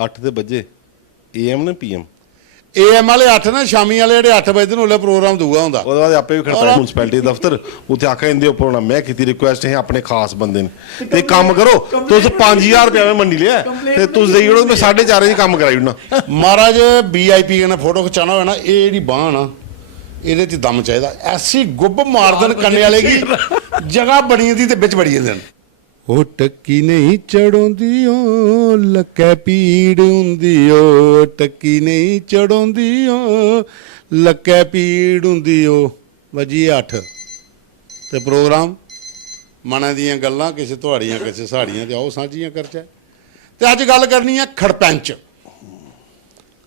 8 ਦੇ ਵਜੇ AM ਨੇ PM AM ਵਾਲੇ 8 ਨਾ शामी वाले ਜਿਹੜੇ 8 ਵਜੇ ਨੂੰ ਪ੍ਰੋਗਰਾਮ ਦੂਗਾ ਹੁੰਦਾ ਉਹਦੇ ਬਾਅਦ ਆਪੇ ਵੀ ਖੜਤਾ ਮਿਊਨਿਸਪੈਲਿਟੀ ਦਫ਼ਤਰ ਉੱਥੇ ਆਖਿਆ ਇਹਦੇ ਉੱਪਰ ਹੋਣਾ ਮੈਂ ਕੀਤੀ ਰਿਕੁਐਸਟ ਹੈ ਆਪਣੇ ਖਾਸ ਬੰਦੇ ਨੇ ਤੇ ਕੰਮ ਕਰੋ ਤੁਸੀਂ 5000 ਰੁਪਏ ਮੈਂ ਮੰਡੀ ਲਿਆ ਤੇ ਤੁਸੀਂ ਦੇਈ ਉਹਨੂੰ ਮੈਂ 4.5 ਦੀ ਕੰਮ ਕਰਾਈ ਉਹਨਾਂ ਮਹਾਰਾਜ VIP ਨੇ ਫੋਟੋ ਖਿਚਾਣਾ ਹੋਇਆ ਨਾ ਇਹ ਜਿਹੜੀ ਬਾਂਹ ਨਾ ਇਹਦੇ 'ਚ ਦਮ ਚਾਹੀਦਾ ਐਸੀ ਗੁੱਬ ਮਾਰ ਦੇਣ ਕੰਨੇ ਵਾਲੇ ਕੀ ਜਗ੍ਹਾ ਬਣੀ ਹੁੰਦੀ ਤੇ ਵਿੱਚ ਬੜੀ ਜਾਂਦੇ ਨੇ ਉਹ ਟੱਕੀ ਨਹੀਂ ਚੜਾਉਂਦੀ ਓ ਲੱਕੇ ਪੀੜ ਹੁੰਦੀ ਓ ਟੱਕੀ ਨਹੀਂ ਚੜਾਉਂਦੀ ਓ ਲੱਕੇ ਪੀੜ ਹੁੰਦੀ ਓ ਵਜੀ 8 ਤੇ ਪ੍ਰੋਗਰਾਮ ਮਨਾਂ ਦੀਆਂ ਗੱਲਾਂ ਕਿਸੇ ਤੁਹਾਡੀਆਂ ਕਿਸੇ ਸਾੜੀਆਂ ਤੇ ਆਓ ਸਾਂਝੀਆਂ ਕਰਚਾ ਤੇ ਅੱਜ ਗੱਲ ਕਰਨੀ ਹੈ ਖੜਪੰਚ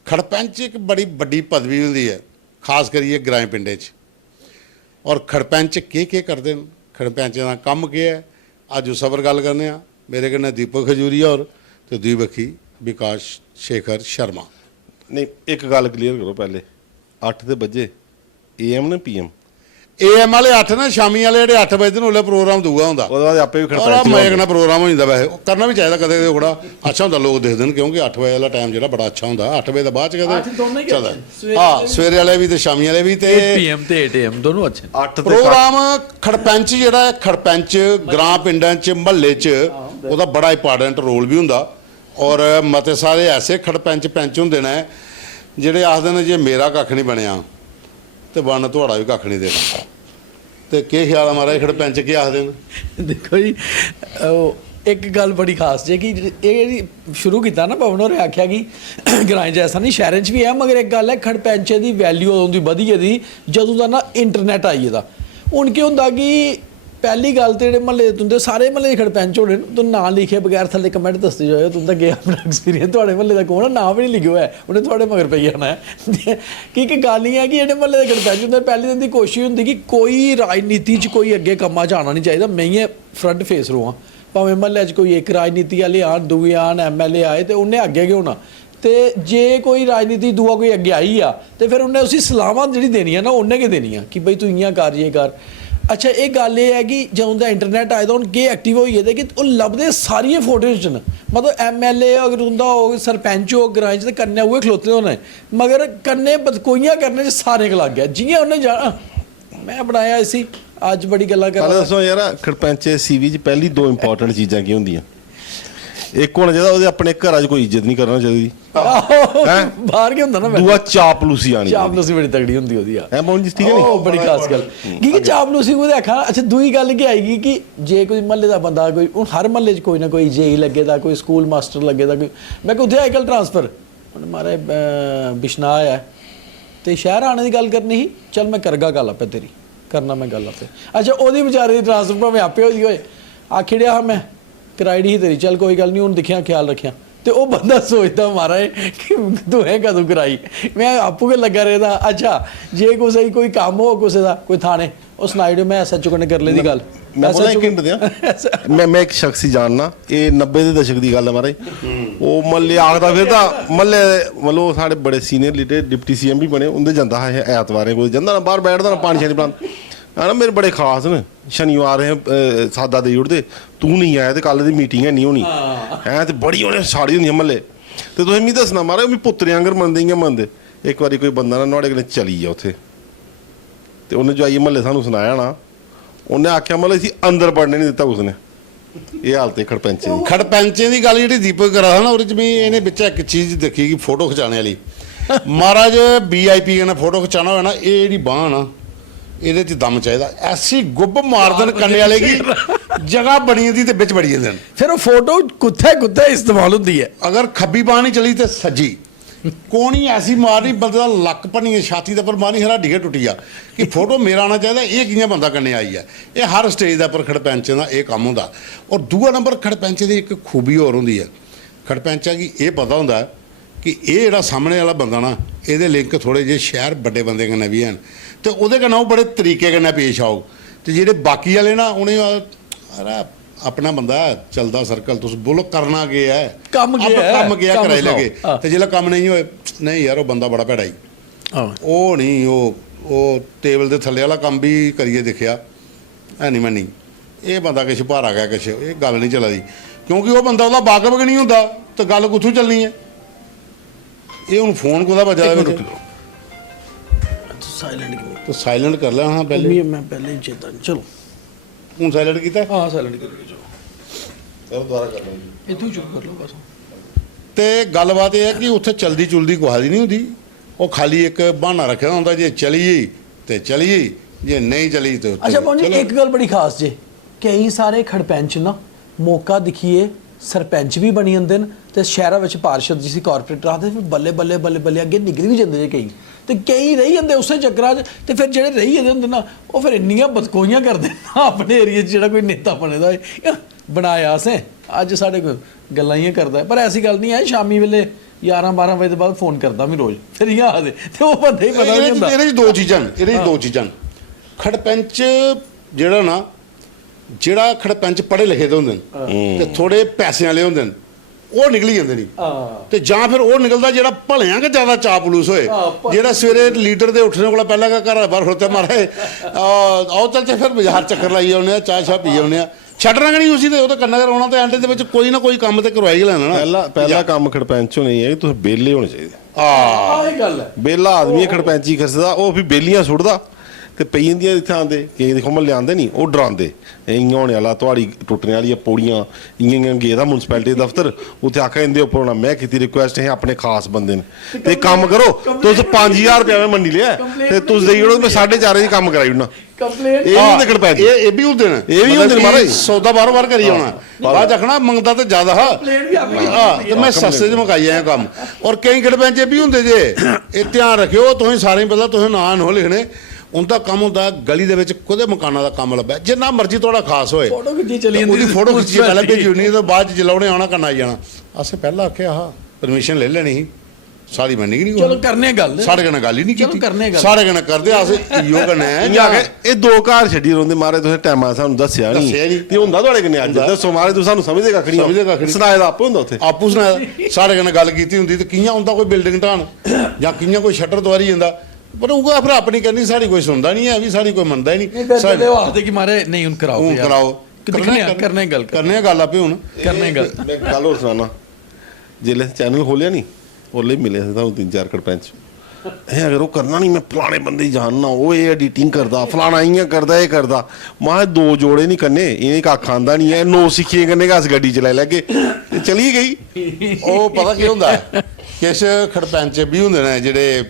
ਖੜਪੰਚ ਇੱਕ ਬੜੀ ਵੱਡੀ ਪਦਵੀ ਹੁੰਦੀ ਹੈ ਖਾਸ ਕਰੀਏ ਗ੍ਰਾਮ ਪਿੰਡੇ 'ਚ ਔਰ ਖੜਪੰਚ ਕੀ ਕਰਦੇ ਨੇ ਖੜਪੰਚ ਦਾ ਕੰਮ ਕੀ ਹੈ ਅੱਜ ਉਸ ਸਬਰ ਗੱਲ ਕਰਨੇ ਆ ਮੇਰੇ ਕਨੇ ਦੀਪਕ ਖਜੂਰੀਆ ਔਰ ਤੇ ਦੂਜੀ ਬੱਖੀ ਵਿਕਾਸ ਸ਼ੇਖਰ ਸ਼ਰਮਾ ਨਹੀਂ ਇੱਕ ਗੱਲ ਕਲੀਅਰ ਕਰੋ ਪਹਿਲੇ 8 ਦੇ ਵਜੇ AM ਨੇ PM AM ਵਾਲੇ 8 ਨਾ ਸ਼ਾਮੀ ਵਾਲੇ ਜਿਹੜੇ 8 ਵਜੇ ਨੂੰ ਪ੍ਰੋਗਰਾਮ ਦੂਗਾ ਹੁੰਦਾ ਉਹਦੇ ਬਾਅਦ ਆਪੇ ਵੀ ਖੜਪੰਚ ਖੜਤਾ ਮੈਂ ਕਹਿੰਦਾ ਪ੍ਰੋਗਰਾਮ ਹੋ ਜਾਂਦਾ ਵੈਸੇ ਕਰਨਾ ਵੀ ਚਾਹੀਦਾ ਕਦੇ ਕਦੇ ਥੋੜਾ ਅੱਛਾ ਹੁੰਦਾ ਲੋਕ ਦੇਖਦੇ ਨੇ ਕਿਉਂਕਿ 8 ਵਜੇ ਵਾਲਾ ਟਾਈਮ ਜਿਹੜਾ ਬੜਾ ਅੱਛਾ ਹੁੰਦਾ 8 ਵਜੇ ਦਾ ਬਾਅਦ ਚ ਕਦੇ ਚੱਲਦਾ ਹਾਂ ਸਵੇਰੇ ਵਾਲੇ ਵੀ ਤੇ ਸ਼ਾਮੀ ਵਾਲੇ ਵੀ ਤੇ 8 PM ਤੇ 8 AM ਦੋਨੋਂ ਅੱਛੇ 8 ਤੇ ਪ੍ਰੋਗਰਾਮ ਖੜਪੰਚ ਜਿਹੜਾ ਖੜਪੰਚ ਗ੍ਰਾਮ ਪਿੰਡਾਂ 'ਚ ਮਹੱਲੇ 'ਚ ਉਹਦਾ ਬੜਾ ਇੰਪਾਰਟੈਂਟ ਰੋਲ ਵੀ ਹੁੰਦਾ ਔਰ ਮਤੇ ਸਾਰੇ ਐਸੇ ਖੜਪੰਚ ਪੈਂਚ ਹੁੰਦੇ ਨੇ ਜਿਹੜੇ ਆਖਦੇ ਨੇ ਜੇ ਮੇਰਾ ਕੱਖ ਨਹੀਂ ਬਣਿਆ ਤੇ ਬਣ ਤੁਹਾਡਾ ਵੀ ਕੱਖ ਨਹੀਂ ਦੇਣਾ ਤੇ ਕੀ ਖਿਆਲ ਆ ਮਹਾਰਾਜ ਖੜਪੰਚ ਕੀ ਆਖਦੇ ਨੇ ਦੇਖੋ ਜੀ ਇੱਕ ਗੱਲ ਬੜੀ ਖਾਸ ਜੇ ਕਿ ਇਹ ਜਿਹੜੀ ਸ਼ੁਰੂ ਕੀਤਾ ਨਾ ਪਵਨ ਹੋਰੇ ਆਖਿਆ ਕਿ ਗ੍ਰਾਮ 'ਚ ਐਸਾ ਨਹੀਂ ਸ਼ਹਿਰਾਂ 'ਚ ਵੀ ਹੈ ਮਗਰ ਇੱਕ ਗੱਲ ਹੈ ਖੜਪੰਚੇ ਦੀ ਵੈਲਿਊ ਉਦੋਂ ਦੀ ਵਧੀ ਇਹਦੀ ਜਦੋਂ ਦਾ ਨਾ ਇੰਟਰਨੈਟ ਆਈ ਇਹਦਾ ਹੁਣ ਕੀ ਹੁੰਦਾ ਕਿ ਪਹਿਲੀ ਗੱਲ ਤੇ ਜਿਹੜੇ ਮਹੱਲੇ ਤੁੰਦੇ ਸਾਰੇ ਮਹੱਲੇ ਦੇ ਖੜਪੰਚ ਹੋਣੇ ਤੂੰ ਨਾਂ ਲਿਖੇ ਬਗੈਰ ਥੱਲੇ ਕਮੈਂਟ ਦੱਸਦੇ ਜਾਓ ਤੂੰ ਤਾਂ ਗਿਆ ਆਪਣਾ ਐਕਸਪੀਰੀਅੰਸ ਤੁਹਾਡੇ ਮਹੱਲੇ ਦਾ ਕੋਣ ਨਾਂ ਵੀ ਨਹੀਂ ਲਿਖਿਆ ਹੋਇਆ ਉਹਨੇ ਤੁਹਾਡੇ ਮਗਰ ਪਈ ਜਾਣਾ ਹੈ ਕਿ ਇੱਕ ਗੱਲ ਨਹੀਂ ਹੈ ਕਿ ਜਿਹੜੇ ਮਹੱਲੇ ਦੇ ਖੜਪੰਚ ਹੁੰਦੇ ਪਹਿਲੇ ਦਿਨ ਦੀ ਕੋਸ਼ਿਸ਼ ਹੁੰਦੀ ਕਿ ਕੋਈ ਰਾਜਨੀਤੀ 'ਚ ਕੋਈ ਅੱਗੇ ਕੰਮਾਂ 'ਚ ਆਉਣਾ ਨਹੀਂ ਚਾਹੀਦਾ ਮੈਂ ਹੀ ਫਰੰਟ ਫੇਸ ਰਹਾਂ ਭਾਵੇਂ ਮਹੱਲੇ 'ਚ ਕੋਈ ਇੱਕ ਰਾਜਨੀਤੀ ਵਾਲੇ ਆਉਣ ਦੂਏ ਆਉਣ MLA ਆਏ ਤੇ ਉਹਨੇ ਅੱਗੇ ਕਿਉਂ ਹੋਣਾ ਤੇ ਜੇ ਕੋਈ ਰਾਜਨੀਤੀ ਦੂਆ ਕੋਈ ਅੱਗੇ ਆਈ ਆ ਤੇ ਫਿਰ ਉਹਨੇ ਉਸੇ ਸਲਾਹਾਂ ਜਿਹੜੀ ਦੇਣੀ ਆ ਨਾ ਉਹਨੇ ਕੀ ਦੇਣੀ ਆ ਕਿ ਬਈ ਤੂੰ ਇਆਂ ਕਰ ਜੇ ਕਰ ਅੱਛਾ ਇਹ ਗੱਲ ਇਹ ਹੈ ਕਿ ਜਦੋਂ ਦਾ ਇੰਟਰਨੈਟ ਆਇਆ ਤਾਂ ਹੁਣ ਕੀ ਐਕਟਿਵ ਹੋਈ ਹੈ ਕਿ ਉਹ ਲੱਭਦੇ ਸਾਰੀਆਂ ਫੋਟੋਜ਼ 'ਚ ਮਤਲਬ MLA ਅਗਰ ਹੁੰਦਾ ਹੋ ਸਰਪੰਚ ਹੋ ਗ੍ਰਾਮ 'ਚ ਤੇ ਕੰਨੇ ਉਹ ਖਲੋਤੇ ਹੋਣੇ ਮਗਰ ਕੰਨੇ ਬਦਕੋਈਆਂ ਕਰਨੇ 'ਚ ਸਾਰੇ ਲੱਗ ਗਿਆ ਜਿਵੇਂ ਉਹਨੇ ਜਾਣਾ ਮੈਂ ਬਣਾਇਆ ਸੀ ਅੱਜ ਬੜੀ ਗੱਲਾਂ ਕਰ ਪਹਿਲਾਂ ਦੱਸੋ ਯਾਰ ਖੜਪੰਚ CV 'ਚ ਪਹਿਲੀ ਦੋ ਇੰਪੋਰਟੈਂਟ ਚੀਜ਼ਾਂ ਕੀ ਹੁੰਦੀਆਂ ਇੱਕ ਹੋਣਾ ਚਾਹੀਦਾ ਉਹਦੇ ਆਪਣੇ ਘਰਾਂ 'ਚ ਕੋਈ ਇੱਜ਼ਤ ਨਹੀਂ ਕਰਨਾ ਚਾਹੀਦੀ ਬਾਹਰ ਕੀ ਹੁੰਦਾ ਨਾ ਦੂਆ ਚਾਪਲੂਸੀ ਆਣੀ ਚਾਪਲੂਸੀ ਬੜੀ ਤਗੜੀ ਹੁੰਦੀ ਉਹਦੀ ਆ ਮੌਨ ਜਿਸ ਠੀਕ ਹੈ ਉਹ ਬੜੀ ਖਾਸ ਗੱਲ ਕਿ ਚਾਪਲੂਸੀ ਉਹਦੇ ਆਖਾਂ ਅੱਛਾ ਦੂਈ ਗੱਲ ਕੀ ਆਏਗੀ ਕਿ ਜੇ ਕੋਈ ਮਹੱਲੇ ਦਾ ਬੰਦਾ ਕੋਈ ਹੁਣ ਹਰ ਮਹੱਲੇ 'ਚ ਕੋਈ ਨਾ ਕੋਈ JE ਲੱਗੇ ਦਾ ਕੋਈ ਸਕੂਲ ਮਾਸਟਰ ਲੱਗੇ ਦਾ ਕੋਈ ਮੈਂ ਕਿਹਾ ਉੱਥੇ ਆਈਕਲ ਟ੍ਰਾਂਸਫਰ ਹੁਣ ਮਾਰੇ ਬਿਸ਼ਨਾ ਆਇਆ ਤੇ ਸ਼ਹਿਰ ਆਉਣ ਦੀ ਗੱਲ ਕਰਨੀ ਸੀ ਚੱਲ ਮੈਂ ਕਰਗਾ ਗੱਲ ਆਪੇ ਤੇਰੀ ਕਰਨਾ ਮੈਂ ਗੱਲ ਆਪੇ ਅੱਛਾ ਉਹਦੀ ਵਿਚਾਰੇ ਦੀ ਟ੍ਰਾਂਸਫਰ ਭਾਵੇਂ ਆਪੇ ਹੋਈ ਹੋਏ ਆਖੜਿਆ ਮੈਂ ਕਰਾਈ ਦੀ ਤੇਰੀ ਚੱਲ ਕੋਈ ਗੱਲ ਨਹੀਂ ਹੁਣ ਦਿਖਿਆ ਖਿਆਲ ਰੱਖਿਆ ਤੇ ਉਹ ਬੰਦਾ ਸੋਚਦਾ ਮਾਰਾ ਕਿ ਤੂੰ ਹੈ ਕਦੋਂ ਕਰਾਈ ਮੈਂ ਆਪੂ ਕੇ ਲੱਗਾ ਰਹਿਦਾ ਅੱਛਾ ਜੇ ਕੋਈ ਕੰਮ ਹੋ ਕਿਸੇ ਦਾ ਕੋਈ ਥਾਣੇ ਉਹ ਸੁਣਾਈ ਦਿਓ ਮੈਂ SHO ਕੋਲ ਕਰ ਲੈ ਦੀ ਗੱਲ ਮੈਂ ਬੋਲਾਂ ਇੱਕ ਮਿੰਟ ਦਿਆਂ ਮੈਂ ਇੱਕ ਸ਼ਖਸੀ ਜਾਣਨਾ ਇਹ 90 ਦੇ ਦਸ਼ਕ ਦੀ ਗੱਲ ਹੈ ਮਾਰਾ ਉਹ ਮੱਲੇ ਆਖਦਾ ਫਿਰ ਤਾਂ ਮੱਲੇ ਮਤਲਬ ਸਾਡੇ ਬੜੇ ਸੀਨੀਅਰ ਲੀਡਰ ਡਿਪਟੀ CM ਵੀ ਬਣੇ ਉਹਦੇ ਜਾਂਦਾ ਹੈ ਐਤਵਾਰੇ ਕੋਈ ਜਾਂਦਾ ਨਾ ਬਾਹਰ ਬੈਠਦਾ ਨਾ ਪਾਣੀ ਛਾਣੀ ਪਲਾਨ ਹੈ ਨਾ ਮੇਰੇ ਬੜੇ ਖਾਸ ਨੇ ਸ਼ਨੀਵਾਰ ਸਾਦਾ ਦੇ ਉੜਦੇ ਤੂੰ ਨਹੀਂ ਆਇਆ ਤੇ ਕੱਲ ਦੀ ਮੀਟਿੰਗ ਹੈ ਨਹੀਂ ਹੋਣੀ ਹੈ ਤੇ ਬੜੀ ਉਹਨੇ ਸਾੜੀ ਹੁੰਦੀ ਮੱਲੇ ਤੇ ਤੁਸੀਂ ਮੈਨੂੰ ਦੱਸਣਾ ਮਾਰਾ ਵੀ ਪੁੱਤਰਿਆਂ ਅੰਗਰ ਮੰਨਦੇ ਇੱਕ ਵਾਰੀ ਕੋਈ ਬੰਦਾ ਨਾ ਨੋੜੇ ਕੋਲ ਚਲੀ ਜਾ ਉੱਥੇ ਤੇ ਉਹਨੇ ਜੋ ਆਈ ਮੱਲੇ ਸਾਨੂੰ ਸੁਣਾਇਆ ਨਾ ਉਹਨੇ ਆਖਿਆ ਮਤਲਬ ਅਸੀਂ ਅੰਦਰ ਵੜਨੇ ਨਹੀਂ ਦਿੱਤਾ ਉਸਨੇ ਇਹ ਹਾਲਤ ਹੈ ਖੜਪੰਚੇ ਦੀ ਗੱਲ ਜਿਹੜੀ ਦੀਪਕ ਕਰਾ ਨਾ ਉਹਦੇ 'ਚ ਵੀ ਇਹਨੇ ਵਿੱਚ ਇੱਕ ਚੀਜ਼ ਦੇਖੀ ਕਿ ਫੋਟੋ ਖਿਚਾਉਣੇ ਵਾਲੀ ਮਹਾਰਾਜ VIP ਨੇ ਫੋਟੋ ਖਿਚਾਉਣਾ ਹੋਇਆ ਨਾ ਇਹ ਜਿਹੜੀ ਬਾਂਹ ਨਾ ਇਹਦੇ 'ਚ ਦਮ ਚਾਹੀਦਾ ਐਸੀ ਗੁੱਬ ਮਾਰ ਦੇਣ ਕੰਨੇ ਵਾਲੇ ਕੀ ਜਗ੍ਹਾ ਬਣੀ ਹੁੰਦੀ ਤੇ ਵਿੱਚ ਬੜੀ ਜਾਂਦੇ ਨੇ ਫਿਰ ਉਹ ਫੋਟੋ ਕੁੱਥੇ ਇਸਤੇਮਾਲ ਹੁੰਦੀ ਹੈ ਅਗਰ ਖੱਬੀ ਬਾਂਹ ਨਹੀਂ ਚਲੀ ਤੇ ਸੱਜੀ ਕੋਣੀ ਐਸੀ ਮਾਰਨੀ ਬੰਦੇ ਦਾ ਲੱਕ ਭੰਨੀ ਛਾਤੀ ਦਾ ਪਰ ਮਾਰਨੀ ਹਰਾ ਢੀਗੇ ਟੁੱਟੀ ਆ ਕਿ ਫੋਟੋ ਮੇਰਾ ਆਉਣਾ ਚਾਹੀਦਾ ਇਹ ਕਿਵੇਂ ਬੰਦਾ ਕੰਨੇ ਆਈ ਹੈ ਇਹ ਹਰ ਸਟੇਜ ਦਾ ਪਰ ਖੜਪੰਚ ਦਾ ਇਹ ਕੰਮ ਹੁੰਦਾ ਔਰ ਦੂਆ ਨੰਬਰ ਖੜਪੰਚ ਦੀ ਇੱਕ ਖੂਬੀ ਹੋਰ ਹੁੰਦੀ ਹੈ ਖੜਪੰਚਾਂ ਦੀ ਇਹ ਪਤਾ ਹੁੰਦਾ ਕਿ ਇਹ ਜਿਹੜਾ ਸਾਹਮਣੇ ਵਾਲਾ ਬੰਦਾ ਨਾ ਇਹਦੇ ਲਿੰਕ ਥੋੜ੍ਹੇ ਜਿਹੇ ਸ਼ਹਿਰ ਵੱਡੇ ਬੰਦੇ ਕन्नै ਵੀ ਹਨ ਤੇ ਉਹਦੇ ਕन्नै ਉਹ ਬੜੇ ਤਰੀਕੇ ਕन्नै ਪੇਸ਼ ਆਓ ਤੇ ਜਿਹੜੇ ਬਾਕੀ ਵਾਲੇ ਨਾ ਉਹਨੇ अपना बंदा चलता सर्कल तुस बोलो करना के है काम गया कराई लगे तो जिसले काम नहीं होए नहीं यार वो बंदा बड़ा भैड़ा ही वो नहीं वो टेबल के थले वाला काम भी करिए देखिया है नहीं मैं नहीं ये बंदा किश भारा गया किश ये गल नहीं चला दी क्योंकि वो बंदा उसका वाकफ नहीं होंदा तो गल कुत्थों चलनी है ਇਹ ਹੁਣ ਫੋਨ ਕੋਦਾ ਵੱਜਦਾ ਇੱਕ ਵਿੱਚ ਮਿੰਟ ਸਾਇਲੈਂਟ ਕਿਵੇਂ ਤੂੰ ਸਾਇਲੈਂਟ ਕਰ ਲਿਆ ਹਾਂ ਪਹਿਲੇ ਮੈਂ ਪਹਿਲੇ ਹੀ ਚੇਤਾ ਚਲੋ ਹੁਣ ਸਾਇਲੈਂਟ ਕੀਤਾ ਹਾਂ ਸਾਇਲੈਂਟ ਕਰਕੇ ਚਲੋ ਚਲੋ ਦੁਬਾਰਾ ਕਰ ਲਾਂਗੇ ਇੱਥੋਂ ਹੀ ਚੁੱਪ ਕਰ ਲਓ ਬਸ ਤੇ ਗੱਲਬਾਤ ਇਹ ਹੈ ਕਿ ਉੱਥੇ ਚਲਦੀ ਚੁਲਦੀ ਕੁਹਾਦੀ ਨਹੀਂ ਹੁੰਦੀ ਉਹ ਖਾਲੀ ਇੱਕ ਬਹਾਨਾ ਰੱਖਿਆ ਹੁੰਦਾ ਜੇ ਚਲੀਏ ਤੇ ਚਲੀਏ ਜੇ ਨਹੀਂ ਚਲੀ ਤੇ ਉੱਥੇ ਅੱਛਾ ਪਹੁੰਚੇ ਚਲੋ। ਇੱਕ ਗੱਲ ਬੜੀ ਖਾਸ ਜੇ ਕਈ ਸਾਰੇ ਖੜਪੈਂਚ ਨਾ ਮੌਕਾ ਦਿਖੀਏ ਸਰਪੰਚ ਵੀ ਬਣੀ ਜਾਂਦੇ ਨੇ ਤੇ ਸ਼ਹਿਰਾਂ ਵਿੱਚ ਪਾਰਸ਼ਦ ਜਿਸੀ ਕਾਰਪੋਰੇਟਰ ਆਦੇ ਫਿਰ ਬੱਲੇ ਬੱਲੇ ਬੱਲੇ ਬੱਲੇ ਅੱਗੇ ਨਿਕਲ ਵੀ ਜਾਂਦੇ ਜੇ ਕਈ ਤੇ ਕਈ ਰਹੀ ਜਾਂਦੇ ਉਸੇ ਚੱਕਰਾਂ 'ਚ ਤੇ ਫਿਰ ਜਿਹੜੇ ਰਹੀ ਜਾਂਦੇ ਹੁੰਦੇ ਨਾ ਉਹ ਫਿਰ ਇੰਨੀਆਂ ਬਦਕੋਈਆਂ ਕਰਦੇ ਨਾ ਆਪਣੇ ਏਰੀਆ 'ਚ ਜਿਹੜਾ ਕੋਈ ਨੇਤਾ ਬਣਦਾ ਹੋਏ ਬਣਾਇਆ ਸੇ ਅੱਜ ਸਾਡੇ ਕੋਲ ਗੱਲਾਂ ਹੀ ਕਰਦਾ ਹੈ। ਪਰ ਐਸੀ ਗੱਲ ਨਹੀਂ ਹੈ ਸ਼ਾਮੀ ਵੇਲੇ 11-12 ਵਜੇ ਤੋਂ ਬਾਅਦ ਫੋਨ ਕਰਦਾ ਵੀ ਰੋਜ਼ ਫਿਰ ਯਾਦ ਹੈ ਤੇ ਉਹ ਬੰਦੇ ਹੀ ਪਤਾ ਨਹੀਂ ਹੁੰਦਾ ਇਹਦੇ 'ਚ ਦੋ ਚੀਜ਼ਾਂ ਖੜਪੰਚ ਜਿਹੜਾ ਨਾ ਜਿਹੜਾ ਖੜਪੰਚ ਪੜ੍ਹੇ ਲਿਖੇ ਦੇ ਹੁੰਦੇ ਨੇ ਤੇ ਥੋੜੇ ਪੈਸੇ ਵਾਲੇ ਹੁੰਦੇ ਨੇ ਉਹ ਨਿਕਲੀ ਜਾਂਦੇ ਨਹੀਂ ਤੇ ਜਾਂ ਫਿਰ ਉਹ ਨਿਕਲਦਾ ਜਿਹੜਾ ਭਲਿਆਂ ਕਿ ਜ਼ਿਆਦਾ ਚਾਪਲੂਸ ਹੋਏ ਜਿਹੜਾ ਸਵੇਰੇ ਲੀਡਰ ਦੇ ਉੱਠਣੇ ਕੋਲ ਪਹਿਲਾਂ ਘਰ ਬਾਹਰ ਖੜੋਤੇ ਮਾਰੇ ਆਓ ਚੱਲ ਤੇ ਫਿਰ ਬਾਜ਼ਾਰ ਚੱਕਰ ਲਾਈ ਆਉਂਦੇ ਆ ਚਾਹ ਪੀ ਆਉਂਦੇ ਆ ਛੱਡਣਾ ਕਿ ਨਹੀਂ ਉਸੇ ਤੇ ਉਹ ਤਾਂ ਕੰਨਾਂ ਕਰਾਉਣਾ ਤੇ ਐਂਡ ਦੇ ਵਿੱਚ ਕੋਈ ਨਾ ਕੋਈ ਕੰਮ ਤੇ ਕਰਵਾਈ ਲੈਣਾ ਨਾ ਪਹਿਲਾ ਕੰਮ ਖੜਪੈਂਚ ਹੋਣੀ ਹੈ ਕਿ ਤੁਸੀਂ ਬੇਲੇ ਹੋਣੇ ਚਾਹੀਦੇ ਆਹ ਇਹ ਗੱਲ ਹੈ ਬੇਲਾ ਆਦਮੀ ਖੜਪੈਂਚੀ ਖਰਚਦਾ ਉਹ ਵੀ ਬੇਲੀਆਂ ਸੁੱਟਦਾ ਤੇ ਪਈ ਜਾਂਦੀਆਂ ਇੱਥੇ ਆਂਦੇ ਕਿ ਦੇਖੋ ਮੱਲੇ ਆਂਦੇ ਨਹੀਂ ਉਹ ਡਰਾਉਂਦੇ ਇੰਆਂ ਹੋਣੇ ਵਾਲਾ ਤੁਹਾਡੀ ਟੁੱਟਣੇ ਵਾਲੀਆਂ ਪੌੜੀਆਂ ਇੰਆਂ ਗੇ ਦਾ ਮੁਨਸਪੈਲਿਟੀ ਦਫ਼ਤਰ ਉੱਥੇ ਆਖਿਆ ਇਹਦੇ ਉੱਪਰ ਹੋਣਾ ਮੈਂ ਕੀਤੀ ਰਿਕੁਐਸਟ ਹੈ ਆਪਣੇ ਖਾਸ ਬੰਦੇ ਨੇ ਤੇ ਕੰਮ ਕਰੋ ਤੁਸੀਂ 5000 ਰੁਪਏ ਮੈਂ ਮੰਡੀ ਲਿਆ ਤੇ ਤੁਸੀਂ ਦੇਈ ਉਹਨੂੰ ਮੈਂ 4.5 ਦੀ ਕੰਮ ਕਰਾਈ ਉਹਨਾਂ ਕੰਪਲੇਂਟ ਇਹ ਵੀ ਤੇ ਖੜਪੈਂਚ ਇਹ ਵੀ ਹੁੰਦੇ ਨੇ ਇਹ ਵੀ ਹੁੰਦੇ ਨੇ ਮਹਾਰਾਜ। ਸੌਦਾ ਬਾਰ ਕਰੀ ਆਉਣਾ ਬਾਅਦ ਆਖਣਾ ਮੰਗਦਾ ਤੇ ਜ਼ਿਆਦਾ ਕੰਪਲੇਂਟ ਵੀ ਆਪਣੀ ਤੇ ਮੈਂ ਸਸਤੇ 'ਚ ਮੁਕਾਈ ਆਇਆ ਕੰਮ ਔਰ ਕਈ ਖੜਪੰਚ ਇਹ ਵੀ ਹੁੰਦੇ ਜੇ ਇਹ ਧਿਆਨ ਰੱਖਿਓ ਤੁਸੀਂ ਸਾਰੇ ਹੀ ਪਤਾ ਤੁਸੀਂ ਨਾਂ ਨੋ ਲਿਖਣੇ ਉਹਦਾ ਕੰਮ ਹੁੰਦਾ ਗਲੀ ਦੇ ਵਿੱਚ ਕੁਦੇ ਮਕਾਨਾਂ ਦਾ ਕੰਮ ਲੱਭਿਆ ਜਿੰਨਾ ਮਰਜ਼ੀ ਤੁਹਾਡਾ ਖਾਸ ਹੋਏ ਫੋਟੋ ਖਿੱਚੀ ਚਲੀ ਜਾਂਦੀ ਉਹਦੀ ਫੋਟੋ ਖਿੱਚੀ ਪਹਿਲਾਂ ਭੇਜੀ ਹੋਣੀ ਤੇ ਬਾਅਦ ਚ ਜਲਾਉਣੇ ਆਉਣਾ ਕਰਨਾ ਆਈ ਜਾਣਾ ਅਸੀਂ ਪਹਿਲਾਂ ਆਖਿਆ ਆਹ ਪਰਮਿਸ਼ਨ ਲੈ ਲੈਣੀ ਸੀ ਸਾਰੀ ਮੰਨੀ ਕਿ ਨਹੀਂ ਚਲੋ ਕਰਨੇ ਗੱਲ ਸਾਡੇ ਨਾਲ ਗੱਲ ਹੀ ਨਹੀਂ ਚਲੋ ਕੀਤੀ ਕਰਨੇ ਗੱਲ। ਸਾਡੇ ਨਾਲ ਕਰਦੇ ਅਸੀਂ ਇਹੋ ਕਰਨਾ ਹੈ ਜਾ ਕੇ ਇਹ ਦੋ ਘਰ ਛੱਡੀ ਰੋਂਦੇ ਮਾਰੇ ਤੁਸੀਂ ਟਾਈਮਾਂ ਸਾਨੂੰ ਦੱਸਿਆ ਦੱਸਿਆ ਨਹੀਂ ਨਹੀਂ। ਤੇ ਹੁੰਦਾ ਤੁਹਾਡੇ ਕਿੰਨੇ ਅੱਜ ਦੱਸੋ ਮਾਰੇ ਤੁਸੀਂ ਸਾਨੂੰ ਸਮਝਦੇ ਕੱਖ ਸਮਝਦੇ ਕੱਖ ਨਹੀਂ ਨਹੀਂ। ਸੁਣਾਏ ਦਾ ਆਪੋ ਹੁੰਦਾ ਉੱਥੇ ਆਪੂ ਸੁਣਾਇਆ ਸਾਡੇ ਨਾਲ ਗੱਲ ਕੀਤੀ ਹੁੰਦੀ ਤੇ ਕਿੰਨਾ ਹੁੰਦਾ ਕੋਈ ਬਿਲਡਿੰਗ ਢਾਣ ਜਾਂ ਕਿੰਨਾ ਕੋਈ ਸ਼ਟਰ ਦਵਾਰੀ ਜਾਂਦਾ ਪਰ ਉਹ ਫਿਰ ਆਪਣੀ ਕਰਨੀ ਸਾਡੀ ਕੋਈ ਸੁਣਦਾ ਨਹੀਂ ਹੈ ਵੀ ਸਾਡੀ ਕੋਈ ਮੰਨਦਾ ਹੀ ਨਹੀਂ ਸਾਡੇ ਵਾਸਤੇ ਕਿ ਮਾਰੇ ਨਹੀਂ ਹੁਣ ਕਰਾਓ ਹੁਣ ਕਰਾਓ ਕਰਨੇ ਗੱਲ ਕਰਨੇ ਗੱਲ ਆਪੇ ਹੁਣ ਕਰਨੇ ਗੱਲ ਮੈਂ ਗੱਲ ਹੋਰ ਸੁਣਾਣਾ ਜਿਲੇ ਚੈਨਲ ਖੋਲਿਆ ਨਹੀਂ ਉਹਲੇ ਮਿਲੇ ਸੀ ਤੁਹਾਨੂੰ 3-4 ਖੜਪੈਂਚ ਇਹ ਅਗਰ ਉਹ ਕਰਨਾ ਨਹੀਂ ਮੈਂ ਫਲਾਣੇ ਬੰਦੇ ਜਾਣਨਾ ਉਹ ਇਹ ਐਡੀਟਿੰਗ ਕਰਦਾ ਫਲਾਣਾ ਇਆਂ ਕਰਦਾ ਇਹ ਕਰਦਾ ਮੈਂ ਦੋ ਜੋੜੇ ਨਹੀਂ ਕਰਨੇ ਇਹਨੇ ਕੱਖ ਆਂਦਾ ਨਹੀਂ ਹੈ ਨੋ ਸਿੱਖੀਏ ਕਰਨੇ ਗਾ ਗੱਡੀ ਚ ਲੈ ਕੇ ਤੇ ਚਲੀ ਗਈ ਉਹ ਪਤਾ ਕੀ ਹੁੰਦਾ ਕਿਸ ਖੜਪੰਚ ਵੀ ਹੁੰਦੇ ਨੇ ਜਿਹੜੇ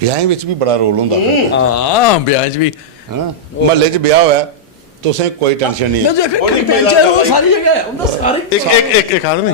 ਵਿਆਹ ਵਿੱਚ ਵੀ ਬੜਾ ਰੋਲ ਹੁੰਦਾ ਹਾਂ ਵਿਆਜ ਵੀ ਹੈਨਾ ਮਹੱਲੇ 'ਚ ਵਿਆਹ ਹੋਇਆ ਤੁਸੀਂ ਕੋਈ ਟੈਨਸ਼ਨ ਨਹੀਂ ਮੈਂ ਹੈ ਜੇ ਖੜਪੈਂਚ ਉਹ ਸਾਰੀ ਜਗ੍ਹਾ ਹੈ ਉਹਦਾ ਸਾਰੇ ਇੱਕ ਆਖਦੇ ਨੇ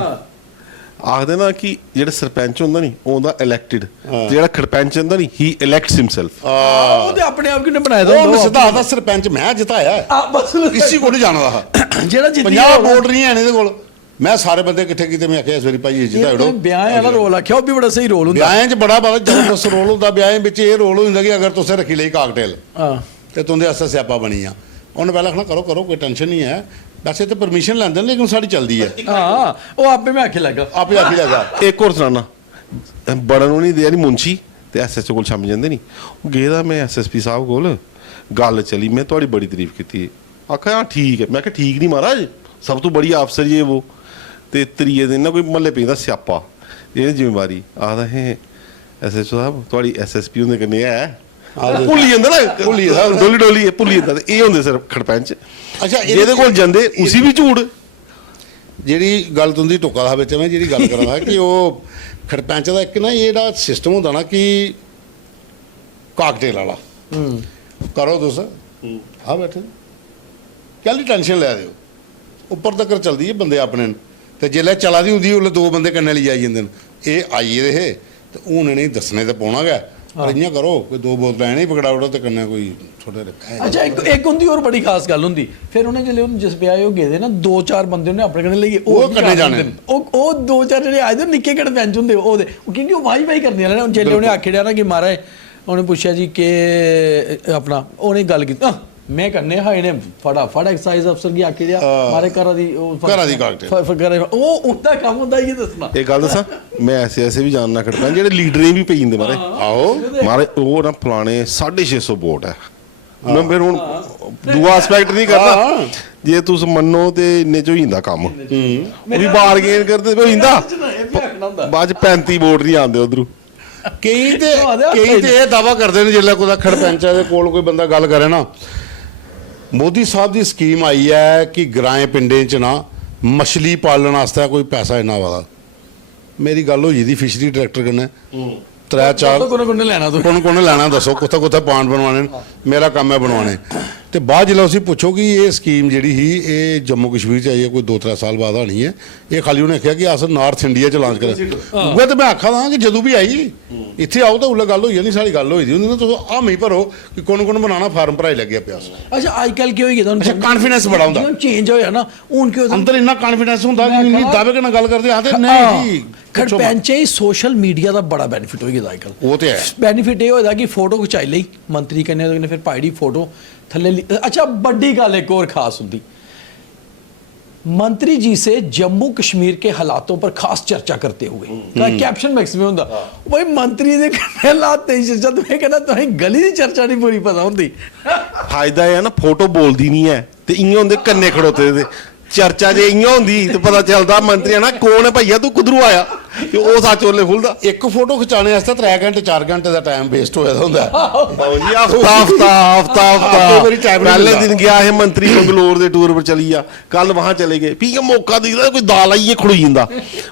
ਆਖਦੇ ਨਾ ਕਿ ਜਿਹੜਾ ਸਰਪੰਚ ਹੁੰਦਾ ਨਹੀਂ ਉਹ ਹੁੰਦਾ ਇਲੈਕਟਿਡ ਜਿਹੜਾ ਖੜਪੰਚ ਹੁੰਦਾ ਨਹੀਂ ਹੀ ਇਲੈਕਟਸ ਹਿਮਸੈਲਫ ਉਹ ਤੇ ਆਪਣੇ ਆਪ ਕਿਨੇ ਬਣਾਇਆ ਉਹ ਦਾ ਸਿੱਧਾ ਆਦਾ ਸਰਪੰਚ ਮੈਂ ਜਿਤਾਇਆ ਹੈ। ਆ ਬਸ ਇਸੀ ਕੋਲ ਨਹੀਂ ਜਾਣਦਾ ਜਿਹੜਾ ਜਿੱਤੀ 50 ਵੋਟ ਨਹੀਂ ਹੈ ਇਹਦੇ ਕੋਲ ਮੈਂ ਸਾਰੇ ਬੰਦੇ ਇਕੱਠੇ ਕੀਤੇ ਮੈਂ ਆਖਿਆ ਇਸ ਵਾਰੀ ਭਾਈ ਇਹ ਜਿਤਾਇੜੋ ਵਿਆਹ ਵਾਲਾ ਰੋਲ ਆਖਿਆ ਉਹ ਵੀ ਬੜਾ ਸਹੀ ਰੋਲ ਹੁੰਦਾ ਵਿਆਹਾਂ 'ਚ ਬੜਾ ਜ਼ਬਰਦਸਤ ਰੋਲ ਹੁੰਦਾ ਵਿਆਹਾਂ ਵਿੱਚ ਇਹ ਰੋਲ ਹੁੰਦਾ ਕਿ ਅਗਰ ਤੁਸੀਂ ਰੱਖੀ ਲਈ ਕਾਕਟੇਲ ਹਾਂ ਤੇ ਤੁੰਦੇ ਅਸਰ ਸਿਆਪਾ ਬਣੀ ਆ ਉਹਨੇ ਪਹਿਲਾਂ ਆਖਣਾ ਕਰੋ ਕੋਈ ਟੈਨਸ਼ਨ ਨਹੀਂ ਹੈ ਵੈਸੇ ਤੇ ਪਰਮਿਸ਼ਨ ਲੈਂਦੇ ਨੇ ਲੇਕਿਨ ਸਾਡੀ ਚੱਲਦੀ ਹੈ ਹਾਂ ਉਹ ਆਪੇ ਮੈਂ ਆਖੇ ਲੱਗਾ ਆਪੇ ਆਖੀ ਲੱਗਾ ਇੱਕ ਹੋਰ ਸੁਣਾਣਾ ਬੜਨ ਨੂੰ ਨਹੀਂ ਦੇ ਨਹੀਂ ਮੁੰਸ਼ੀ ਤੇ ਐਸਐਚਓ ਕੋਲ ਛੰਮ ਜਾਂਦੇ ਨਹੀਂ ਉਹ ਗਏ ਦਾ ਮੈਂ ਐਸਐਸਪੀ ਸਾਹਿਬ ਕੋਲ ਗੱਲ ਚਲੀ ਮੈਂ ਤੁਹਾਡੀ ਬੜੀ ਤਾਰੀਫ ਕੀਤੀ ਆਖਿਆ ਹਾਂ ਠੀਕ ਹੈ ਮੈਂ ਕਿਹਾ ਠੀਕ ਨਹੀਂ ਮਹਾਰਾਜ ਸਭ ਤੋਂ ਬੜੀ ਅਫਸਰ ਇਹ ਉਹ ਤੇ ਤਰੀਏ ਦਿਨ ਨਾ ਕੋਈ ਮੱਲੇ ਪੈਂਦਾ ਸਿਆਪਾ ਇਹ ਜ਼ਿੰਮੇਵਾਰੀ ਆਖਦਾ ਹੈ ਐਸਐਚਓ ਸਾਹਿਬ ਤੁਹਾਡੀ ਐਸਐਸਪੀ ਹੁੰਦੇ ਕੰਨੇ ਹੈ ਭੁੱਲੀ ਜਾਂਦਾ ਨਾ ਭੁੱਲੀ ਡੋਲੀ ਭੁੱਲੀ ਜਾਂਦਾ ਤੇ ਇਹ ਹੁੰਦੇ ਸਰ ਖੜਪੰਚ ਅੱਛਾ ਇਹਦੇ ਕੋਲ ਜਾਂਦੇ ਉਸੇ ਵੀ ਝੂੜ ਜਿਹੜੀ ਗੱਲ ਤੁੰਦੀ ਟੋਕਾ ਦਾ ਵਿੱਚ ਮੈਂ ਜਿਹੜੀ ਗੱਲ ਕਰਾਂ ਕਿ ਉਹ ਖੜਪੰਚ ਦਾ ਇੱਕ ਨਾ ਇਹ ਜਿਹੜਾ ਸਿਸਟਮ ਹੁੰਦਾ ਨਾ ਕਿ ਕਾਕਟੇਲ ਵਾਲਾ ਕਰੋ ਤੁਸੀਂ ਆ ਬੈਠੇ ਕੱਲ ਟੈਨਸ਼ਨ ਲੈ ਦਿਓ ਉੱਪਰ ਤੱਕ ਚੱਲਦੀ ਹੈ ਬੰਦੇ ਆਪਣੇ ਨੂੰ ਤੇ ਜਿੱਲੇ ਚਲਾ ਦੀ ਹੁੰਦੀ ਉਹਲੇ ਦੋ ਬੰਦੇ ਕੰਨੇ ਲਈ ਆਈ ਜਾਂਦੇ ਨੇ ਇਹ ਆਈਏ ਦੇ ਤੇ ਉਹਨਾਂ ਨੇ ਦੱਸਣੇ ਤੇ ਪਾਉਣਾ ਗਾ ਪਰ ਇੰਨਾ ਕਰੋ ਕੋਈ ਦੋ ਬੋਤਲਾਂ ਨਹੀਂ ਪਕੜਾਉੜਾ ਤੇ ਕੰਨੇ ਕੋਈ ਛੋਟੇ ਰੱਖੇ ਅੱਛਾ ਇੱਕ ਹੁੰਦੀ ਹੋਰ ਬੜੀ ਖਾਸ ਗੱਲ ਹੁੰਦੀ ਫਿਰ ਉਹਨੇ ਜਿਹੜੇ ਉਹਨੂੰ ਜਿਸ ਵਿਆਹ ਉਹ ਗਏ ਦੇ ਨਾ 2-4 ਬੰਦੇ ਉਹਨੇ ਆਪਣੇ ਕੰਨੇ ਲਈ ਉਹ ਕਰਨੇ ਜਾਣੇ ਉਹ 2-4 ਜਿਹੜੇ ਆਏ ਦੇ ਨਿੱਕੇ ਕਿਹੜੇ ਪੈਂਚ ਹੁੰਦੇ ਉਹਦੇ ਉਹ ਕਿਉਂਕਿ ਉਹ ਵਾਈ ਕਰਦੀਆਂ ਨੇ ਜਿਹੜੇ ਉਹਨੇ ਆਖਿਆ ਨਾ ਕਿ ਮਾਰਾ ਉਹਨੇ ਪੁੱਛਿਆ ਜੀ ਕਿ ਆਪਣਾ ਉਹਨੇ ਗੱਲ ਕੀਤੀ ਮੈਂ ਕਰਨੇ ਹਾਏ ਨੇ ਫਟਾਫਟ ਐਕਸਾਈਜ਼ ਅਫਸਰ ਕੀ ਆਖੀ ਰਿਹਾ ਮਾਰੇ ਘਰਾਂ ਦੀ ਕਾਕਟੇਲ ਉਹ ਉਹਦਾ ਕੰਮ ਹੁੰਦਾ ਇਹ ਦੱਸਣਾ ਇਹ ਗੱਲ ਦੱਸਾਂ ਮੈਂ ਐਸੇ ਵੀ ਜਾਣਨਾ ਖੜਪਾਂ ਜਿਹੜੇ ਲੀਡਰ ਵੀ ਪਈ ਜਾਂਦੇ ਮਾਰੇ ਆਓ ਮਾਰੇ ਉਹ ਨਾ ਫਲਾਣੇ 650 ਵੋਟ ਹੈ ਮੈਂ ਫਿਰ ਹੁਣ ਦੂਆ ਐਸਪੈਕਟ ਨਹੀਂ ਕਰਦਾ ਜੇ ਤੁਸੀਂ ਮੰਨੋ ਤੇ ਇੰਨੇ ਚ ਹੋ ਜਾਂਦਾ ਕੰਮ ਉਹ ਵੀ ਬਾਰਗੇਨ ਕਰਦੇ ਹੋ ਜਾਂਦਾ ਬਾਅਦ 'ਚ 35 ਵੋਟ ਨਹੀਂ ਆਉਂਦੇ ਉਧਰੋਂ। ਕਈ ਤੇ ਇਹ ਦਾਵਾ ਕਰਦੇ ਨੇ ਜਿਹੜਾ ਕੋਈ ਖੜਪੈਂਚਾਂ ਦੇ ਕੋਲ ਕੋਈ ਬੰਦਾ ਗੱਲ ਕਰੇ ਨਾ, ਮੋਦੀ ਸਾਹਿਬ ਦੀ ਸਕੀਮ ਆਈ ਹੈ ਕਿ ਗਰਾਏ ਪਿੰਡਾਂ 'ਚ ਨਾ ਮਛਲੀ ਪਾਲਣ ਵਾਸਤੇ ਕੋਈ ਪੈਸਾ ਇੰਨਾ ਵਾਦਾ। ਮੇਰੀ ਗੱਲ ਹੋਈ ਦੀ ਫਿਸ਼ਰੀ ਡਾਇਰੈਕਟਰ ਕन्नै 3-4 ਕੋਣ ਲੈਣਾ ਦੱਸੋ, ਕੁੱਥੇ ਪਾਂਡ ਬਣਵਾਣੇ, ਮੇਰਾ ਕੰਮ ਹੈ ਬਣਵਾਣੇ। ਤੇ ਬਾਅਦ ਜਦੋਂ ਅਸੀਂ ਪੁੱਛੋ ਕਿ ਇਹ ਸਕੀਮ ਜਿਹੜੀ ਸੀ ਇਹ ਜੰਮੂ ਕਸ਼ਮੀਰ 'ਚ ਆਈ ਹੈ, ਕੋਈ 2-3 ਸਾਲ ਬਾਅਦ ਆਣੀ ਹੈ, ਇਹ ਖਾਲੀ ਉਹਨੇ ਆਖਿਆ ਕਿ ਅਸ ਨਾਰਥ ਇੰਡੀਆ 'ਚ ਲਾਂਚ ਕਰਾਂ। ਉਹ ਤੇ ਮੈਂ ਆਖਾਂ ਕਿ ਜਦੋਂ ਵੀ ਆਈ ਇੱਥੇ ਆਓ ਤਾਂ ਉள்ள ਗੱਲ ਹੋਈ ਨਹੀਂ, ਸਾਡੀ ਗੱਲ ਹੋਈ ਦੀ ਹੁੰਦੀ ਨਾ, ਤੁਸੀਂ ਆਹ ਮੀ ਭਰੋ ਕਿ ਕੋਣ ਬਣਾਉਣਾ, ਫਾਰਮ ਭਰਾਈ ਲੱਗਿਆ ਪਿਆ। ਅੱਛਾ ਅੱਜ ਕੱਲ ਕੀ ਹੋਈ ਗਿਆ ਤੁਹਾਨੂੰ ਕਾਨਫੀਡੈਂਸ ਬੜਾ ਹੁੰਦਾ, ਚੇਂਜ ਹੋਇਆ ਨਾ ਹੁਣ ਕਿਉਂ ਅੰਦਰ ਇੰਨਾ ਕਾਨਫੀਡੈਂਸ ਹੁੰਦਾ ਕਿ ਇੰਨੀ ਦਾਅਵੇ ਨਾਲ ਗੱਲ ਕਰਦੇ ਆ ਤੇ ਨਹੀਂ। ਖੜਪੈਂਚੇ ਸੋਸ਼ਲ ਮੀਡੀਆ ਦਾ ਬੜਾ ਬੈਨੀਫਿਟ ਹੋਈ ਗਿਆ ਅੱਜ ਕੱਲ। ਉਹ ਤੇ ਹੈ ਬੈਨੀਫਿਟ ਇਹ ਹੋਇਆ ਕਿ ਫੋਟੋ ਖਿਚਾਈ ਲਈ ਮੰਤਰੀ ਕਹਿੰਦੇ ਉਹਨੇ ਫਿਰ ਪਾਈ ਦੀ ਫੋਟੋ ਥੱਲੇ अच्छा बड़ी गल एक और खास होती, मंत्री जी से जम्मू कश्मीर के हालातों पर खास चर्चा करते हुए कैप्शन मैक्सिमम होता भाई मंत्री दे हालात नहीं चर्चा, तुम्हें कहना तुम्हें गली की चर्चा नहीं पूरी पता होती। फायदा है ना फोटो बोलदी नहीं है ते इयां होंदे कन्ने खड़ोते दे, चर्चा जे इयां होंदी ते पता चलदा मंत्री है ना कौन है भैया तू कुदरू आया, ਉਹ ਸੱਚ ਉਹਲੇ ਖੁੱਲਦਾ। ਇੱਕ ਫੋਟੋ ਖਿਚਾਣੇ ਵਾਸਤੇ 3 ਘੰਟੇ 4 ਘੰਟੇ ਦਾ ਟਾਈਮ ਵੇਸਟ ਹੋਇਆ ਹੁੰਦਾ ਜੀ। ਹਫਤਾ ਪਹਿਲੇ ਦਿਨ ਗਿਆ ਇਹ ਮੰਤਰੀ ਬੰਗਲੌਰ ਦੇ ਟੂਰ ਪਰ ਚਲੀ ਆ, ਕੱਲ ਵਹਾਂ ਚਲੇ ਗਏ, ਵੀ ਇਹ ਮੌਕਾ ਦਿਖਦਾ ਕੋਈ ਦਾਲ ਆਈਏ ਖੜੋਈ ਜਾਂਦਾ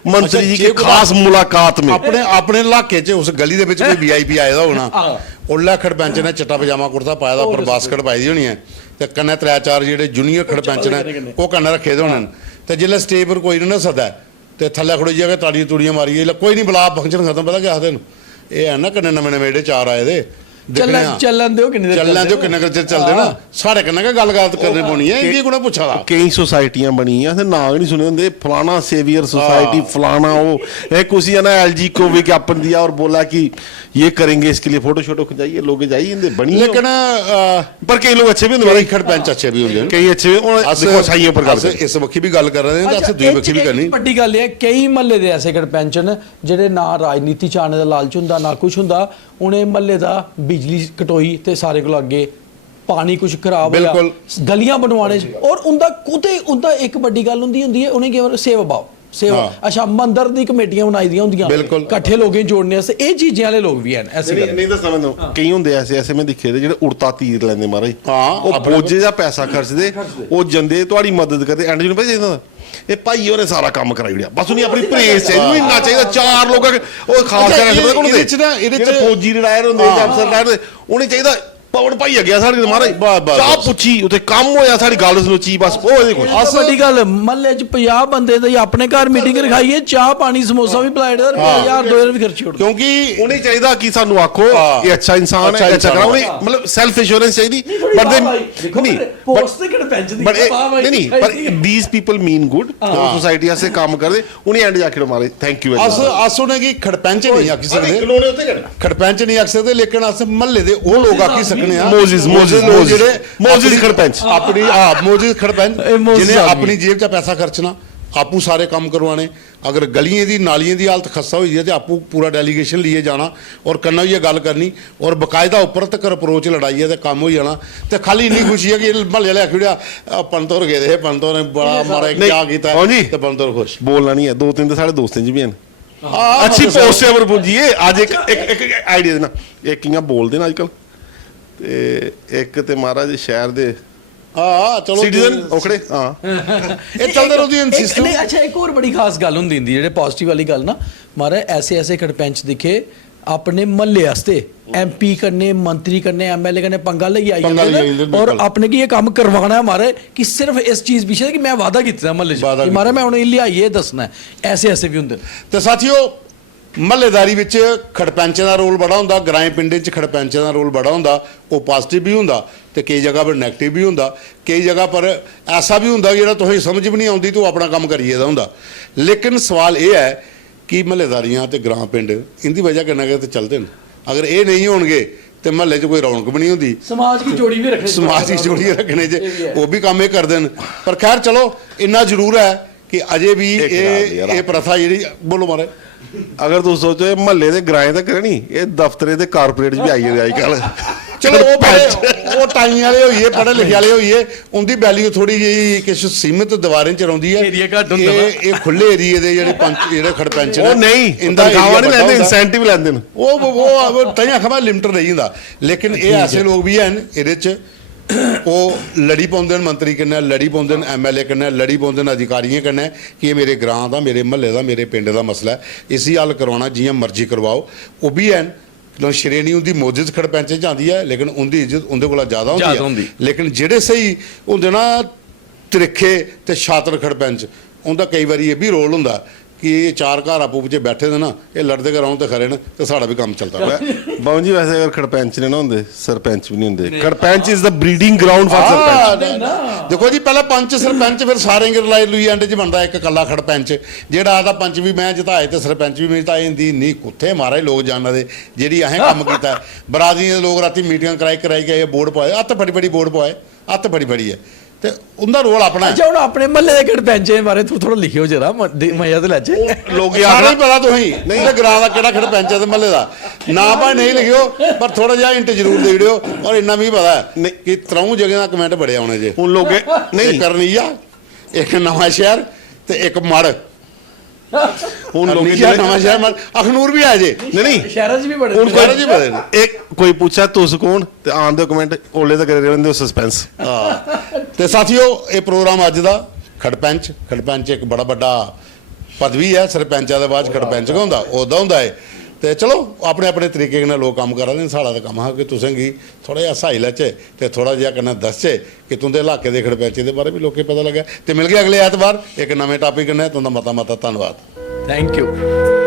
ਮੰਤਰੀ ਜੀ ਕੇ ਖਾਸ ਮੁਲਾਕਾਤ में। ਆਪਣੇ ਇਲਾਕੇ 'ਚ ਉਸ ਗਲੀ ਦੇ ਵਿੱਚ ਕੋਈ ਵੀਆਈਪੀ ਆਇਆ ਦਾ ਹੋਣਾ, ਉੱਲਾ ਖੜਪੈਂਚ ਨੇ ਚਿੱਟਾ ਪਜਾਮਾ ਕੁੜਤਾ ਪਾਇਆ ਦਾ, ਉੱਪਰ ਬਾਸਕਟ ਪਾਈ ਦੀ ਹੋਣੀ ਹੈ, ਤੇ ਕੰਨੇ 3-4 ਜਿਹੜੇ ਜੂਨੀਅਰ ਖੜਪੈਂਚ ਨੇ ਉਹ ਕੰਨੇ ਰੱਖੇ ਦੇ ਹੋਣੇ, ਤੇ ਜਿੱਲੇ ਸਟੇਜ ਪਰ ਕੋਈ ਨਾ ਸਦਾ ਤੇ ਥੱਲੇ ਖੜੋ ਜਾ ਕੇ ਤਾੜੀਆਂ ਤੂੜੀਆਂ ਮਾਰੀਏ, ਕੋਈ ਨਹੀਂ ਬੁਲਾ ਫੰਕਸ਼ਨ ਖਤਮ, ਪਤਾ ਕਿਆ ਆਖਦੇ ਨੂੰ ਇਹ ਹੈ ਨਾ ਕੰਨੇ ਨਵੇਂ ਜਿਹੜੇ 4 ਆਏ ਦੇ ਚੱਲਣ ਦਿਓ ਕਿੰਨੇ ਚਿਰ ਚੱਲਦੇ ਨਾ ਸਾਡੇ ਕੰਨੇ ਕਾ ਗੱਲਬਾਤ ਕਰਨੀ ਪਣੀ ਹੈ, ਇਹਦੀ ਕੋਈ ਪੁੱਛਾ ਦਾ। ਕਈ ਸੁਸਾਇਟੀਆਂ ਬਣੀਆਂ ਤੇ ਨਾਂ ਵੀ नहीं सुने होंगे, फलाना सेवियर सोसाइटी फलाना, वो एक उसी है ना एलजी को विज्ञापन दिया और बोला कि ये करेंगे, इसके लिए फोटो शोटो खिंचाइए, लोग जाइए बनी। लेकिन पर कई लोग अच्छे भी होंगे, खड़पैंच अच्छे भी होंगे, कई अच्छे अच्छाइयों पर गल इस वक्खी भी गल कर रहे हैं, दूई वक्खी भी करनी। ਵੱਡੀ ਗੱਲ ਇਹ ਕਈ ਮਹੱਲੇ ਦੇ ਐਸੇ ਖੜਪੈਂਚ ਨੇ ਜਿਹੜੇ ਨਾ ਰਾਜਨੀਤੀ ਚ ਆਣੇ ਦਾ ਲਾਲਚ ਹੁੰਦਾ ਨਾ ਕੁਝ ਹੁੰਦਾ, ਉਹਨੇ ਮਹੱਲੇ ਦਾ ਬਿਜਲੀ ਕਟੋਈ ਤੇ ਸਾਰੇ ਕੋਲ ਅੱਗੇ ਪਾਣੀ ਕੁਝ ਖਰਾਬ ਹੋਇਆ, ਗਲੀਆਂ ਬਣਵਾਉਣੇ ਔਰ ਉਹਦਾ ਇੱਕ ਵੱਡੀ ਗੱਲ ਹੁੰਦੀ ਹੈ ਉਹਨੇ ਕਿਹਾ ਸੇਵਾ ਭਾਵ ਸੇਵਾ। ਅੱਛਾ ਮੰਦਰ ਦੀ ਕਮੇਟੀਆਂ ਬਣਾਈ ਦੀਆਂ ਹੁੰਦੀਆਂ ਇਕੱਠੇ ਲੋਕਾਂ ਜੋੜਨੇ ਵਾਸਤੇ, ਇਹ ਚੀਜ਼ਾਂ ਵਾਲੇ ਲੋਕ ਵੀ ਹਨ ਐਸੇ ਨਹੀਂ ਤਾਂ ਸਮਝੋ। ਕਈ ਹੁੰਦੇ ਐਸੇ ਮੈਂ ਦਿਖੇ ਦੇ ਜਿਹੜੇ ਉੜਤਾ ਤੀਰ ਲੈਂਦੇ ਮਹਾਰਾਜ, ਉਹ ਬੋਝੇ ਦਾ ਪੈਸਾ ਖਰਚਦੇ, ਉਹ ਜੰਦੇ ਤੁਹਾਡੀ ਮਦਦ ਕਰਦੇ, ਐਂਡ ਨੂੰ ਪਤਾ ਜਾਂਦਾ ਇਹ ਭਾਈ ਉਹਨੇ ਸਾਰਾ ਕੰਮ ਕਰਾਈ ਲਿਆ, ਬਸ ਉਹਨੇ ਆਪਣੀ ਪ੍ਰੇਸ ਚਾਹੀਦੀ, ਇੰਨਾ ਚਾਹੀਦਾ 4 ਲੋਕ ਉਹ ਖਾਸ ਕਰਕੇ ਉਹਨੂੰ ਇਹਦੇ ਚ ਫੌਜੀ ਰਿਟਾਇਰ ਹੁੰਦੇ ਜਾਂ ਅਫਸਰ ਰਿਟਾਇਰ ਹੁੰਦੇ, ਉਹਨੇ ਚਾਹੀਦਾ ਪਵਨ ਭਾਈ ਆ ਗਿਆ ਸਾਡੇ ਮਹਾਰਾਜ, ਚਾਹ ਪੁੱਛੀ ਉੱਥੇ ਕੰਮ ਹੋਇਆ, ਸਾਡੀ ਗੱਲ ਸੁਣੋਚੀ, ਬਸ ਉਹ ਇਹਦੇ ਕੋਲ ਅਸ ਵੱਡੀ ਗੱਲ ਮਹੱਲੇ ਚ 50 ਬੰਦੇ ਦੀ ਆਪਣੇ ਘਰ ਮੀਟਿੰਗ ਰਖਾਈਏ, ਚਾਹ ਪਾਣੀ ਸਮੋਸਾ ਵੀ ਪਲਾਈਡ ਦਾ 1000-2000 ਵੀ ਖਰਚੀ, ਕਿਉਂਕਿ ਉਹਨੇ ਚਾਹੀਦਾ ਕਿ ਸਾਨੂੰ ਆਖੋ ਇਹ ਅੱਛਾ ਇਨਸਾਨ ਹੈ, ਅੱਛਾ ਕਰਾਉ, ਨਹੀਂ ਮਤਲਬ ਸੈਲਫ ਇੰਸ਼ੋਰੈਂਸ ਚਾਹੀਦੀ, ਪਰ these people mean good, society वास्ते काम करदे, उन्हें एंड जाके मारे थैंक यू। अस उन्हें की खड़पैंच नहीं आखी सकदे, खड़पैंच नहीं आखी सकदे, लेकिन अस महल्ले दे ओ लोग आखी सकदे मोजिज खड़पैंच जिन्हें अपनी जेब च पैसा खर्चना, आपू सारे काम करवाने, अगर गलियां दी नालियां दी हालत खस्ता हुई है तो आपू पूरा डेलीगेशन लिए जाना और करना भी गल करनी और बकायदा उपर तक अप्रोच लड़ाई है तो काम हो जाना। तो खाली इन्नी खुशी है कि महल्ले वाले आखिया पंतोर गए थे, पंतों ने बड़ा मारा क्या किया, पंतोर खुश। बोलना नहीं है, 2-3 तो साढ़े दोस्तें च भी हैं अच्छी पोस्ट पर पुजिए। आज एक आइडिया देना, एक इयां बोलते ना अजकल, एक ते महाराज शहर दे ਸਿਟੀਜ਼ਨ ਓਕੜੇ ਇਹ ਚੱਲਦਾ ਰਹਿੰਦੀ ਸਿਸਟਮ। ਅੱਛਾ ਇੱਕ ਹੋਰ ਬੜੀ ਖਾਸ ਗੱਲ ਹੁੰਦੀ ਜਿਹੜੇ ਪੋਜ਼ਿਟਿਵ ਵਾਲੀ ਗੱਲ ਨਾ ਮਾਰੇ ਐਸੇ ਖੜਪੈਂਚ ਦਿਖੇ ਆਪਣੇ ਮਹੱਲੇ ਵਾਸਤੇ एमपी करने, मंत्री करने, एमएलए करने पंगा लगी आई और आपने की ये काम करवाना है हमारे कि सिर्फ इस चीज पीछे कि मैं वादा किया महल्ले हमारे मैं उन्हें लियाइए दसना है, ऐसे भी होंगे। तो साथियों महल्लेदारी विच खड़पैंचें दा रोल बड़ा हुंदा, ग्राएं पिंडें च खड़पैंचें दा रोल बड़ा हुंदा, वो पॉजिटिव भी हुंदा ते कई जगह पर नैगेटिव भी हुंदा, कई जगह पर ऐसा भी हुंदा जिहड़ा तुसें समझ भी नहीं आउंदी तो अपना काम करिए दा हुंदा। लेकिन सवाल ये है कि महल्लेदारियां ते ग्रां पिंड इनदी वजह कन्नै ते चलदे न, अगर ये नहीं होणगे तो महल्ले च कोई रौनक भी नहीं होंदी, समाज की जोड़ी भी रखने, समाज की जोड़ी रखने च वो भी काम ये करदे न। पर खैर चलो इन्ना जरूर है कि अजे भी ये प्रथा जी बोलो मारे अगर तुम सोचो महल्ले के ग्राएं तक नहीं, ये दफ्तरे के कारपोरेट भी आई है अजकल ਚਲੋ ਉਹ ਟਾਈ ਵਾਲੇ ਹੋਈਏ, ਪੜ੍ਹੇ ਲਿਖੇ ਵਾਲੇ ਹੋਈਏ, ਉਹਦੀ ਵੈਲਿਊ ਥੋੜੀ ਜਿਹੀ ਕਿਸ ਸੀਮਿਤ ਦੀਵਾਰਾਂ 'ਚ ਰਹਿੰਦੀ ਹੈ। ਏਰੀਆ ਘੱਟ ਹੁੰਦਾ ਵਾ। ਇਹ ਖੁੱਲੇ ਏਰੀਏ ਦੇ ਜਿਹੜੇ ਜਿਹੜੇ ਖੜਪੰਚ ਉਹ ਨਹੀਂ ਇੰਦਾ ਤਨਖਾਹਾਂ ਨਹੀਂ ਲੈਂਦੇ, ਇਨਸੈਂਟਿਵ ਲੈਂਦੇ ਨੇ। ਉਹ ਤਈਆਂ ਖਬਰ ਲਿਮਟ ਨਹੀਂ ਹੁੰਦਾ। ਲੇਕਿਨ ਇਹ ਐਸੇ ਲੋਕ ਵੀ ਹਨ ਇਹਦੇ 'ਚ ਉਹ ਲੜੀ ਪਾਉਂਦੇ ਨੇ ਮੰਤਰੀ ਕन्नै, ਲੜੀ ਪਾਉਂਦੇ ਨੇ MLA कन्नै, लड़ी पाਉਂਦੇ ਨੇ ਅਧਿਕਾਰੀਆਂ कन्नै कि ये मेरे ग्रां का, मेरे महल्ले का, मेरे पिंड का मसला है, इसी हल करवाना जियां मर्जी करवाओ। वो भी हैन श्रेणी उनकी मोजिद खड़पैंच च आती है, लेकिन उनकी इज्जत उनके कोल ज़्यादा होंदी है। लेकिन जेडे सही होंदे ना त्रिखे ते शातर खड़पैंच, उनका कई बार ये भी रोल होंदा कि ये चार घर आपू ਵਿੱਚ बैठे थे ना, ये लड़ते कराਉਣ ਤੇ ਖਰੇ ਨੇ ਤੇ ਸਾਡਾ ਵੀ ਕੰਮ ਚੱਲਦਾ ਪਿਆ। ਬਾਉਂ ਜੀ ਵੈਸੇ ਅਗਰ ਖੜਪੈਂਚ ਨੇ ਨਾ ਹੁੰਦੇ, ਸਰਪੰਚ ਵੀ ਨਹੀਂ ਹੁੰਦੇ। Kharpench is the breeding ground for sarpanch. ਦੇਖੋ ਜੀ, ਪਹਿਲਾਂ ਪੰਚ ਸਰਪੰਚ, ਫਿਰ ਸਾਰੇ ਗਿਰਲਾਈ ਲੂਈ ਐਂਡ 'ਚ ਬਣਦਾ ਇੱਕ ਕੱਲਾ ਖੜਪੰਚ, ਜਿਹੜਾ ਆਦਾ ਪੰਚ ਵੀ ਮੈਂ ਜਿਤਾਏ ਤੇ ਸਰਪੰਚ ਵੀ ਮੈਂ ਜਿਤਾਏ। ਇੰਦੀ ਨਹੀਂ ਕੁੱਥੇ ਮਹਾਰਾਜ ਲੋਕ ਜਾਣਦੇ ਦੇ ਜਿਹੜੀ ਐਂ ਕੰਮ ਕੀਤਾ। ਬਰਾਦਰੀ ਦੇ ਲੋਕ ਰਾਤੀ ਮੀਟਿੰਗ ਕਰਾਈ ਕੇ ਬੋਰਡ ਪਵਾਏ, ਅੱਤ ਫੜੀ ਬੋਰਡ ਪਵਾਏ, ਅੱਤ ਫੜੀ ਹੈ ਤੇ ਉਹਦਾ ਰੋਲ ਆਪਣਾ। ਅੱਛਾ, ਹੁਣ ਆਪਣੇ ਮਹੱਲੇ ਦੇ ਖੜਪੈਂਚੇ ਬਾਰੇ ਤੂੰ ਥੋੜਾ ਲਿਖਿਓ ਜਰਾ, ਮਜ਼ਾ ਤੇ ਲੈ ਜੇ। ਲੋਕ ਸਾਰਾ ਹੀ ਪਤਾ ਤੁਸੀਂ ਨਹੀਂ ਤੇ ਗ੍ਰਾਂ ਦਾ ਕਿਹੜਾ ਖੜਪੰਚ ਹੈ ਤੇ ਮਹੱਲੇ ਦਾ ਨਾ ਭਾਵੇਂ ਨਹੀਂ ਲਿਖਿਓ, ਪਰ ਥੋੜਾ ਜਿਹਾ ਹਿੰਟ ਜ਼ਰੂਰ ਦੇ ਦਿਓ। ਔਰ ਇੰਨਾ ਵੀ ਪਤਾ ਹੈ ਕਿ 3 ਜਗ੍ਹਾ ਦਾ ਕਮੈਂਟ ਬੜੇ ਆਉਣੇ ਜੇ। ਹੁਣ ਲੋਕ ਨਹੀਂ ਕਰਨੀਆ, ਇੱਕ ਨਵਾਂ ਸ਼ਹਿਰ ਤੇ ਇੱਕ ਮੜ। ਹੁਣ ਲੋਕ ਨਵਾਂ ਸ਼ਹਿਰ ਅਖਨੂਰ ਵੀ ਆ ਜੇ। ਨਹੀਂ ਸ਼ਹਿਰਾਂ 'ਚ ਵੀ ਬੜੇ ਹੁਣ ਇੱਕ ਕੋਈ ਪੁੱਛਾ ਤੁਸੀਂ ਕੌਣ ਤੇ ਆਣ ਦੇ ਕਮੈਂਟ ਓਲੇ ਤਾਂ ਕਰੇ ਰਹਿੰਦੇ ਹੋ ਸਸਪੈਂਸ। ਤੇ ਸਾਥੀਓ, ਇਹ ਪ੍ਰੋਗਰਾਮ ਅੱਜ ਦਾ ਖੜਪੰਚ ਇੱਕ ਬੜਾ ਵੱਡਾ ਪਦਵੀ ਹੈ। ਸਰਪੰਚਾਂ ਦੇ ਬਾਅਦ ਖੜਪੰਚ ਹੁੰਦਾ ਉਹਦਾ ਹੁੰਦਾ ਹੈ। ਤੇ ਚਲੋ ਆਪਣੇ ਆਪਣੇ ਤਰੀਕੇ ਨਾਲ ਲੋਕ ਕੰਮ ਕਰ ਰਹੇ ਨੇ। ਸਾਡਾ ਤਾਂ ਕੰਮ ਹੈ ਕਿ ਤੁਸੀਂ ਵੀ ਥੋੜਾ ਜਿਹਾ ਸਹਾਈ ਲੈਚੇ ਤੇ ਥੋੜਾ ਜਿਹਾ ਕਰਨਾ ਦੱਸੇ ਕਿ ਤੁੰਦੇ ਇਲਾਕੇ ਦੇ ਖੜਪੰਚ ਦੇ ਬਾਰੇ ਵੀ ਲੋਕੇ ਪਤਾ ਲੱਗਾ। ਤੇ ਮਿਲ ਗਏ ਅਗਲੇ ਐਤਵਾਰ ਇੱਕ ਨਵੇਂ ਟਾਪਿਕ ਨਾਲ। ਤੁਹਾਡਾ ਮਤਾ ਧੰਨਵਾਦ। Thank you.